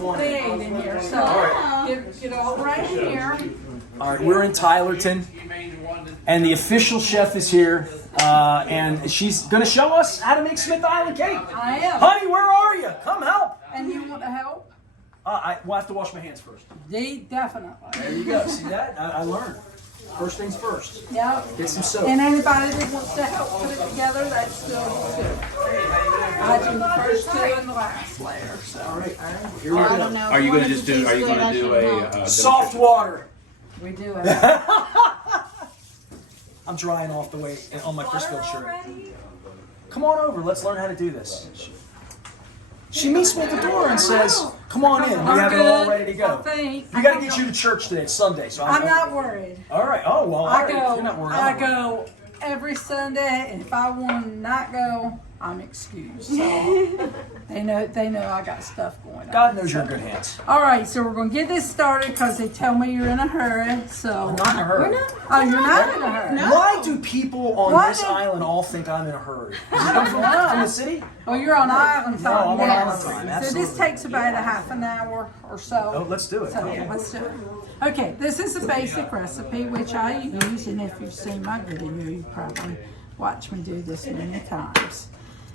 thing in here. So get all right here. All right, we're in Tylerton, and the official chef is here, and she's going to show us how to make Smith Island cake. I am. Honey, where are you? Come help. And you want to help? We'll have to wash my hands first. Definitely. There you go. See that? I learned. First things first. Yep. Get some soap. And anybody that wants to help put it together, that's still good. I do the first two and the last layer. So. All right. Here we go. Are you going to just do? Are you going to do a Soft water. We do it. I'm drying off the way on my Crisfield shirt. Come on over. Let's learn how to do this. She meets me at the door and says, "Come on in. We have it all ready to go." We got to get you to church today. It's Sunday, so I'm not worried. All right. Oh well. You're not worried. I go every Sunday, and if I want to not go, I'm excused. So they know I got stuff going on. God knows you're in good hands. All right, so we're gonna get this started because they tell me you're in a hurry. So I'm not in a hurry. Oh, you're not in a hurry. No. Why do people on this island all think I'm in a hurry? Does it come from the city? Well, you're on island time. No, I'm on yes. island time. So Absolutely. this takes about a half an hour or so. Oh, let's do it. So let's do it. Okay, this is a basic recipe which I use, and if you've seen my video, you probably watched me do this many times.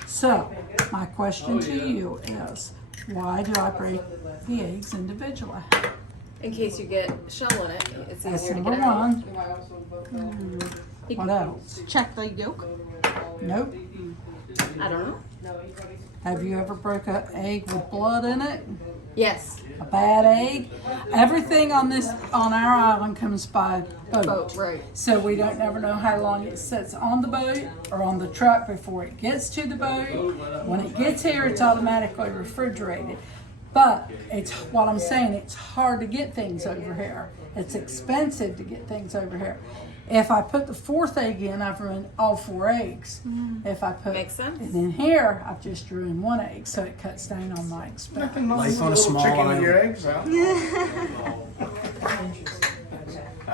So, my question to you is, why do I break the eggs individually? In case you get shell in it, it's That's easier to number get out. one. What else? Check the yolk. Nope. I don't know. Have you ever broke an egg with blood in it? Yes. A bad egg? Everything on our island comes by boat. Boat, right. So we don't never know how long it sits on the boat or on the truck before it gets to the boat. When it gets here, it's automatically refrigerated. But it's what I'm saying, it's hard to get things over here. It's expensive to get things over here. If I put the fourth egg in, I've ruined all 4 eggs. If I put Makes sense. it in here, I've just ruined 1 egg, so it cuts down on my expense. Life on a small island. Your eggs out.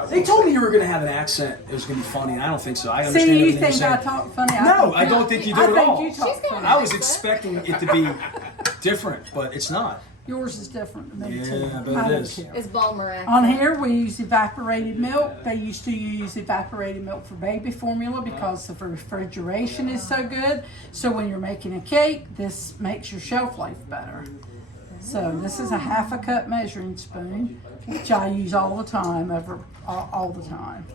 They told me you were going to have an accent. It was going to be funny, and I don't think so. I understand See, you everything think you're I saying. talk funny? No, I don't think you do at all. I think you talk funny. I was expecting it to be different, but it's not. Yours is different than me too. Yeah, but I it don't is. care. It's Baltimore accent. On here, we use evaporated milk. They used to use evaporated milk for baby formula because the refrigeration is so good. So when you're making a cake, this makes your shelf life better. So this is a ½ a cup measuring spoon, which I use all the time, all the time.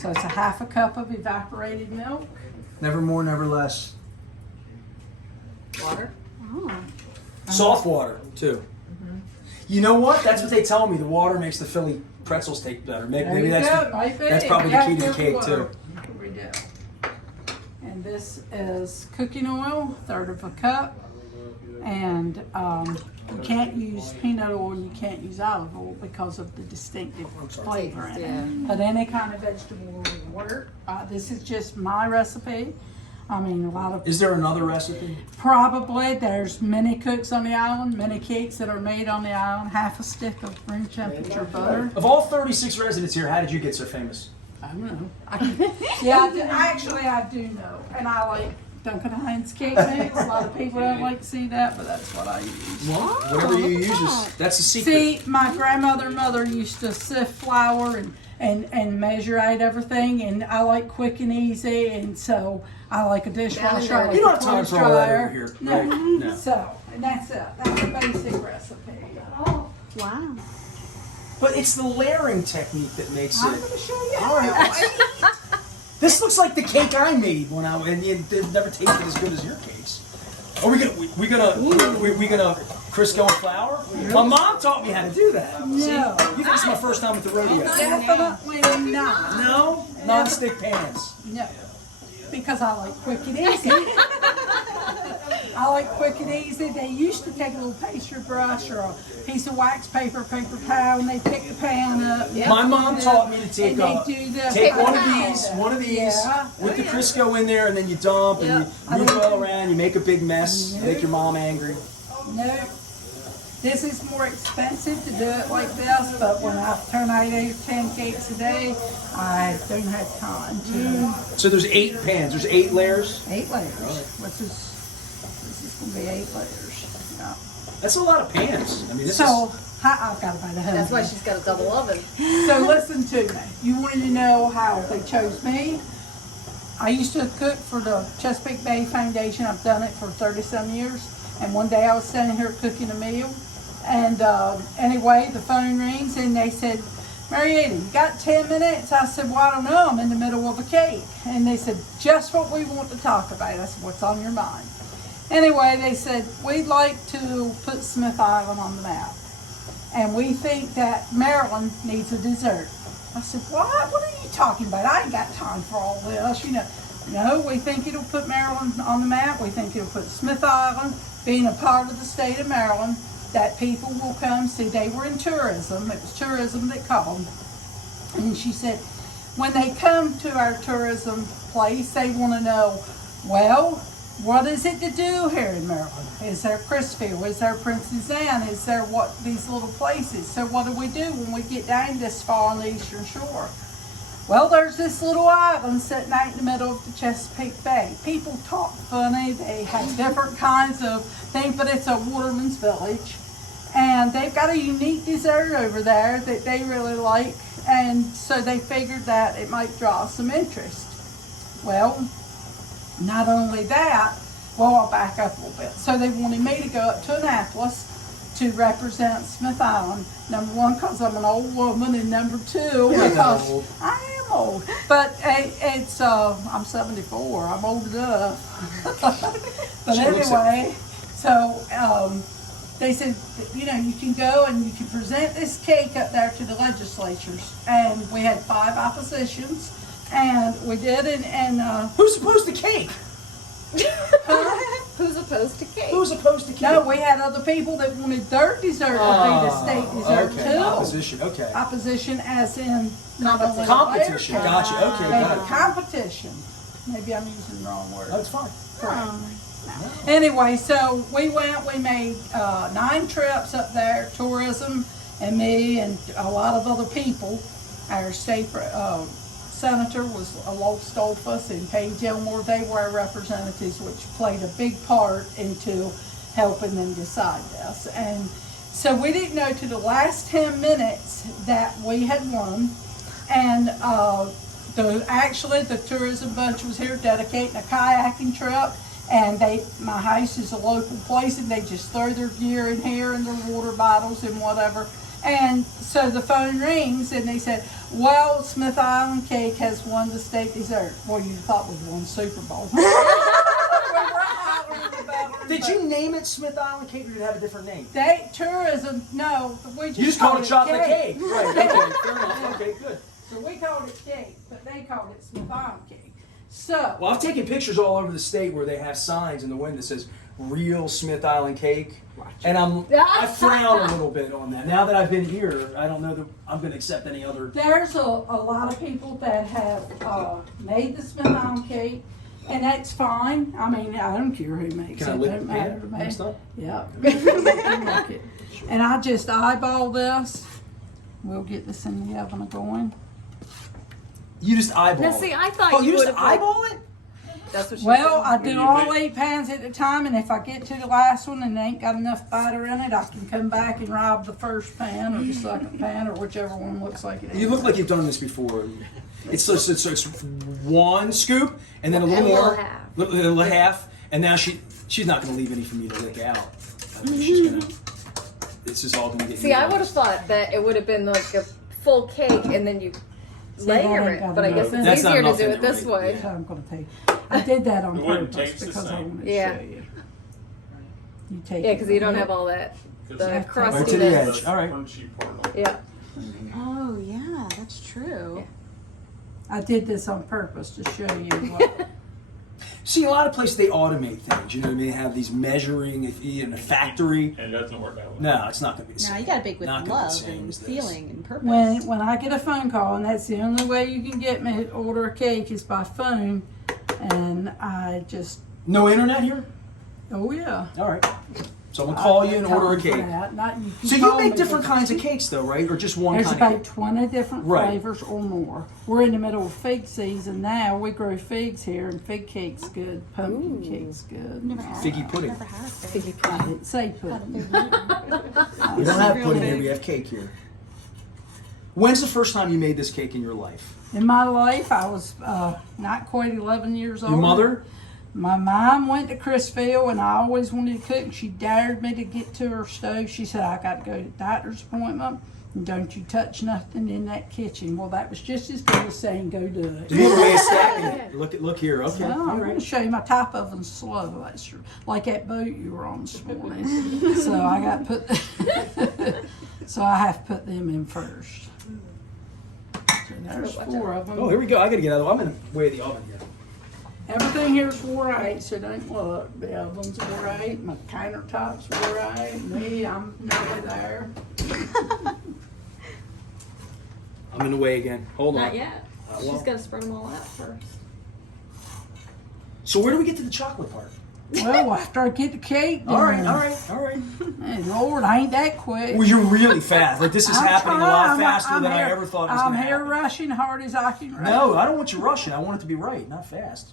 So it's a ½ a cup of evaporated milk. Never more, never less. Water. Soft water, too. You know what? That's what they tell me. The water makes the Philly pretzels taste better. Maybe that's probably the key to the cake, too. We do. And this is cooking oil, 1/3 of a cup. And you can't use peanut oil and you can't use olive oil because of the distinctive flavor in it. But any kind of vegetable oil will work. This is just my recipe. I mean, a lot of... Is there another recipe? Probably. There's many cooks on the island, many cakes that are made on the island, ½ a stick of room temperature butter. Of all 36 residents here, how did you get so famous? I don't know. I do know. And I like Duncan Hines cake mix. A lot of people don't like to see that, but that's what I use. Well, whatever you use, that's the secret. See, my mother used to sift flour and measure out everything, and I like quick and easy, and so I like a dishwasher. I like you don't a have time clothes for all that dryer. over here. No. Right? No. So, and that's it. That's a basic recipe. Oh, Wow. But it's the layering technique that makes I'm it. going to show you. All right. This looks like the cake I made when and it never tasted as good as your cakes. Are we gonna Crisco and flour? My mom taught me how to do that. No. See, you think it's my first time at the rodeo? Definitely not. No, non-stick pans. No. Because I like quick and easy. I like quick and easy. They used to take a little pastry brush or a piece of wax paper towel, and they pick the pan up. Yep. My mom taught me to take Paper one towel. of these, Yeah. with the Crisco in there, and then you dump and you move it all around. You make a big mess, make your mom angry. No. This is more expensive to do it like this, but when I turn out 8 or 10 cakes a day, I don't have time to. So there's 8 pans. There's 8 layers. 8 layers. This is going to be 8 layers. Yeah. That's a lot of pans. I mean, this So, I've got about 100. That's why she's got a double oven. So listen to me. You want to know how they chose me? I used to cook for the Chesapeake Bay Foundation. I've done it for 30-some years. And one day I was standing here cooking a meal. And anyway, the phone rings and they said, Marietta, you got 10 minutes? I said, well, I don't know. I'm in the middle of a cake. And they said, just what we want to talk about. I said, what's on your mind? Anyway, they said, we'd like to put Smith Island on the map. And we think that Maryland needs a dessert. I said, what? What are you talking about? I ain't got time for all this. No, we think it'll put Maryland on the map. We think it'll put Smith Island, being a part of the state of Maryland, that people will come see. They were in tourism. It was tourism that called. And she said, when they come to our tourism place, they want to know, well, what is it to do here in Maryland? Is there Chrisfield? Is there Princess Anne? Is there these little places? So what do we do when we get down this far on the Eastern Shore? Well, there's this little island sitting out in the middle of the Chesapeake Bay. People talk funny. They have different kinds of things, but it's a waterman's village. And they've got a unique dessert over there that they really like. And so they figured that it might draw some interest. Well, not only that, well, I'll back up a little bit. So they wanted me to go up to Annapolis to represent Smith Island. Number one, because I'm an old woman, and number two, because I am old. But it's I'm 74. I'm old enough. But anyway, so they said, you can go and you can present this cake up there to the legislatures. And we had 5 oppositions. And we did, and who's opposed to cake? Who's opposed to cake? Who's opposed to cake? No, we had other people that wanted their dessert to be the state dessert okay. too. Opposition, okay. Opposition as in not only Competition, their cake, gotcha, okay, maybe got it. competition. Maybe I'm using the wrong word. That's fine. Anyway, so we made 9 trips up there, tourism, and me and a lot of other people. Our state senator was Lowell Stolfus and Paige Elmore. They were our representatives, which played a big part into helping them decide this. And so we didn't know to the last 10 minutes that we had won. And the tourism bunch was here dedicating a kayaking trip. And my house is a local place, and they just throw their gear in here and their water bottles and whatever. And so the phone rings, and they said, well, Smith Island Cake has won the state dessert. Well, you thought we'd won Super Bowl. Did you name it Smith Island Cake, or did it have a different name? Tourism, no. We just You just called it chocolate cake. cake. Right, okay, fair enough. Okay, good. So we called it cake, but they called it Smith Island Cake. So. Well, I've taken pictures all over the state where they have signs in the window that says real Smith Island cake. And I frown a little bit on that. Now that I've been here, I don't know that I'm going to accept any other. There's a lot of people that have made the Smith Island cake, and that's fine. I mean, I don't care who makes Can I it. lick Don't the matter pan to me. and stuff? Yeah. Lick it. And I just eyeball this. We'll get this in the oven going. You just eyeball Now, see, it. I thought Oh, you you just would have. eyeball it? That's what she Well, said. I do all 8 pans at a time, and if I get to the last one and it ain't got enough batter in it, I can come back and rob the first pan or the second pan or whichever one looks like it is. You look like you've done this before. It's 1 scoop and then a little more, little half, and now she's not going to leave any for me to lick out. I mean, she's going to. This is all going to get. See, I would have thought that it would have been like a full cake and then you layer it, but I guess it's That's easier not to do it nothing, this right? way. So I'm going to tell you. I did that on It wouldn't purpose taste the because I same. wanted to Yeah. show you. You take Yeah, it because you don't right have all that, Right the to the crustiness. edge. All right. Yeah. Oh, yeah, that's true. I did this on purpose to show you what. See, a lot of places they automate things. You know what I mean? They have these measuring in a factory. And it doesn't work that way. No, it's not going to be the No, same. you gotta bake with Not gonna be the love same and as this. feeling and purpose. When I get a phone call, and that's the only way you can get me to order a cake is by phone, and I just, No internet here? oh yeah. All right. So I'm gonna call you and order a cake. So you make different kinds kinds of cakes though, right? Or just one There's kind of about cake? 20 different Right. flavors or more. We're in the middle of fig season now. We grow figs here, and fig cake's good. Pumpkin cake's good. Figgy pudding. Never had it. I didn't say pudding. We don't have pudding here, we have cake here. When's the first time you made this cake in your life? In my life, I was not quite 11 years old. Your mother? My mom went to Chrisville, and I always wanted to cook, and she dared me to get to her stove. She said, I got to go to the doctor's appointment, and don't you touch nothing in that kitchen. Well, that was just as good as saying, go do it. Do you have a way of stacking it? Look here, okay. No, all I'm right. going to show you my top oven's slow. That's like that boat you were on this morning. So I got put, so I have to put them in first. So there's 4 of them. Oh, here we go. I gotta get out of the I'm in the way of the oven here. Everything here's all right, so don't look. The oven's all right, my countertop's all right. Me, I'm nearly there. I'm in the way again. Hold on. Not yet. well. She's gonna spread them all out first. So where do we get to the chocolate part? Well, after I get the cake done. All right. Hey, Lord, I ain't that quick. Well, you're really fast. Like this is I'm happening a lot trying. faster I'm than I here- ever thought it was I'm gonna here happen. rushing hard as I can rush. No, I don't want you rushing. I want it to be right, not fast.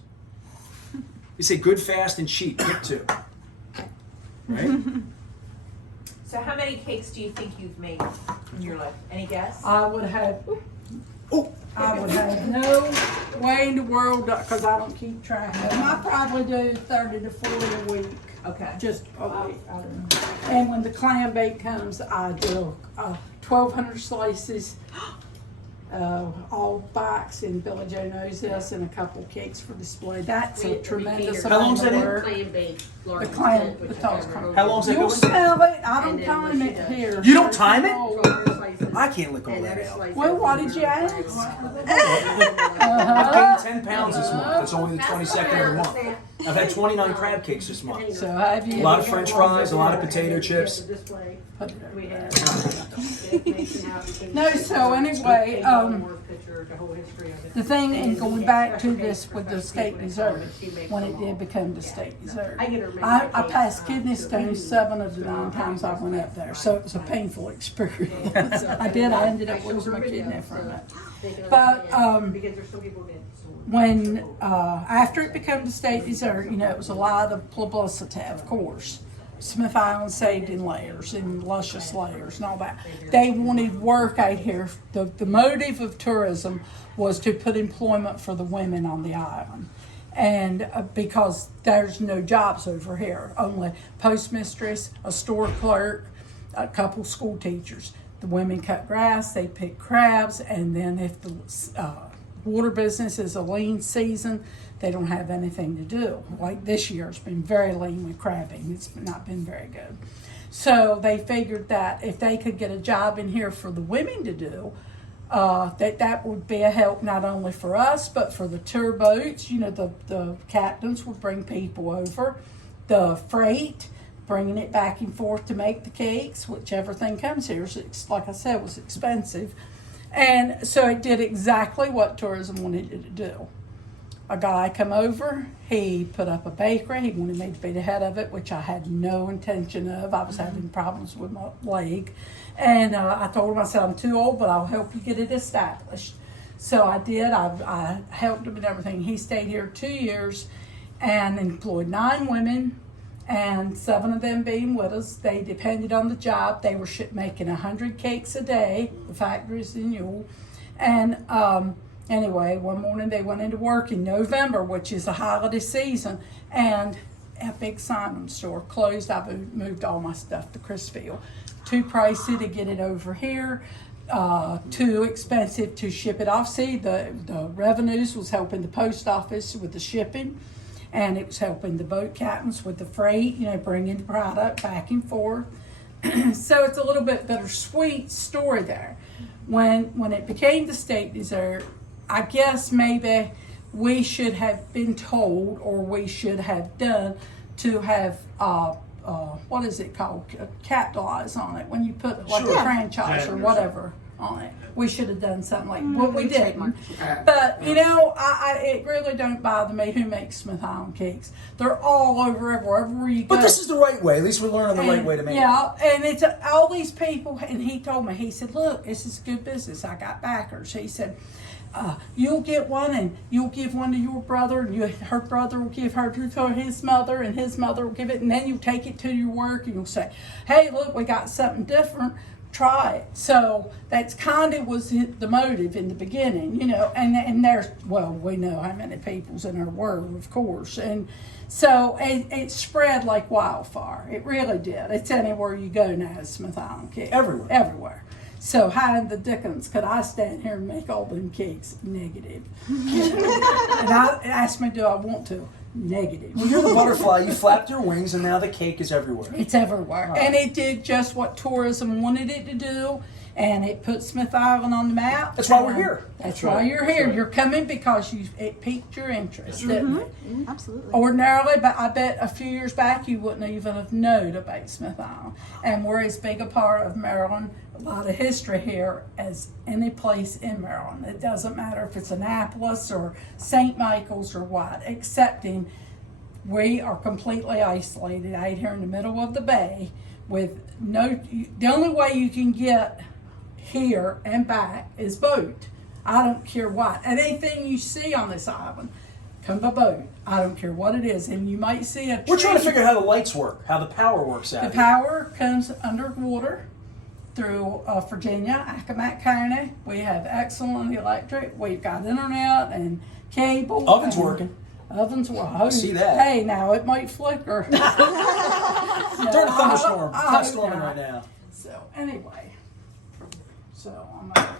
You say good, fast, and cheap. Pick 2. Right? So how many cakes do you think you've made in your life? Any guess? I would have Oh, I would have no way in the world, because I don't keep track of them. I probably do 30 to 40 a week. Okay. Just a week, I don't know. And when the clam bake comes, I do 1,200 slices, all boxed, and Billy Joe knows this, and a couple cakes for display. That's a tremendous How long's amount of that in? work. The clam, the toast clam. How long's that You'll going? smell it. I don't time it here. You don't time it? Oh. I can't lick all that out. Well, what did you ask? I've gained 10 pounds this month. It's only the 22nd of the month. I've had 29 crab cakes this month. So have you? A lot of French fries, a lot of potato chips. No, so anyway, the thing, and going back to this with the state dessert, when it did become the state dessert, I passed kidney stones 7 of the 9 times I went up there, so it was a painful experience. I ended up losing my kidney from it. But when after it became the state dessert, it was a lot of publicity, of course. Smith Island saved in layers and luscious layers and all that. They wanted work out here. The motive of tourism was to put employment for the women on the island. And because there's no jobs over here, only postmistress, a store clerk, a couple school teachers. The women cut grass, they pick crabs, and then if the water business is a lean season, they don't have anything to do. Like this year, it's been very lean with crabbing. It's not been very good. So they figured that if they could get a job in here for the women to do, that would be a help not only for us, but for the tour boats. The captains would bring people over. The freight, bringing it back and forth to make the cakes, which everything comes here, like I said, was expensive. And so it did exactly what tourism wanted it to do. A guy come over, he put up a bakery, he wanted me to be the head of it, which I had no intention of. I was having problems with my leg. And I told him, I said, I'm too old, but I'll help you get it established. So I did, I helped him and everything. He stayed here 2 years and employed 9 women, and 7 of them being with us. They depended on the job. They were making 100 cakes a day, the factories in Ewell. And anyway, one morning they went into work in November, which is the holiday season, and a big sign on the store closed. I moved all my stuff to Chrisville. Too pricey to get it over here. Too expensive to ship it off. See, the revenues was helping the post office with the shipping, and it was helping the boat captains with the freight, bringing the product back and forth. So it's a little bit bittersweet story there. When it became the state dessert, I guess maybe we should have been told, or we should have done, to have what is it called? Capitalize on it when you put like Sure. a franchise or whatever on it. We should have done something like what we did. trademark. But you know, it really don't bother me who makes Smith Island cakes. They're all over everywhere you go. But this is the right way. At least we're learning the right way to make it. Yeah, and it's all these people. And he told me, he said, "Look, this is good business. I got backers." He said, "You'll get one, and you'll give one to your brother, and her brother will give her to his mother, and his mother will give it, and then you take it to your work, and you'll say, 'Hey, look, we got something different. Try it.'" So that's kind of was the motive in the beginning, you know. And there's, well, we know how many people's in our world, of course, and so it spread like wildfire. It really did. It's anywhere you go now, Smith Island cake. Everywhere. So how in the dickens could I stand here and make all them cakes? Negative. And I asked me, do I want to? Negative. Well, you're the butterfly. You flapped your wings, and now the cake is everywhere. It's everywhere. And it did just what tourism wanted it to do, and it put Smith Island on the map. That's why we're here. That's why you're here. You're coming because it piqued your interest, didn't it? Absolutely. Ordinarily, but I bet a few years back you wouldn't even have known about Smith Island. And we're as big a part of Maryland, a lot of history here, as any place in Maryland. It doesn't matter if it's Annapolis or St. Michael's or what, excepting we are completely isolated out here in the middle of the bay with the only way you can get here and back is boat. I don't care what. Anything you see on this island, come by boat. I don't care what it is. And you might see a tree. We're trying to figure out how the lights work, how the power works out. The power comes underwater through Virginia, Accomack County. We have excellent electric. We've got internet and cable. Oven's and working. Oven's working. See that. Hey, now it might flicker. During a thunderstorm. It's not storming right now. So anyway, I'm gonna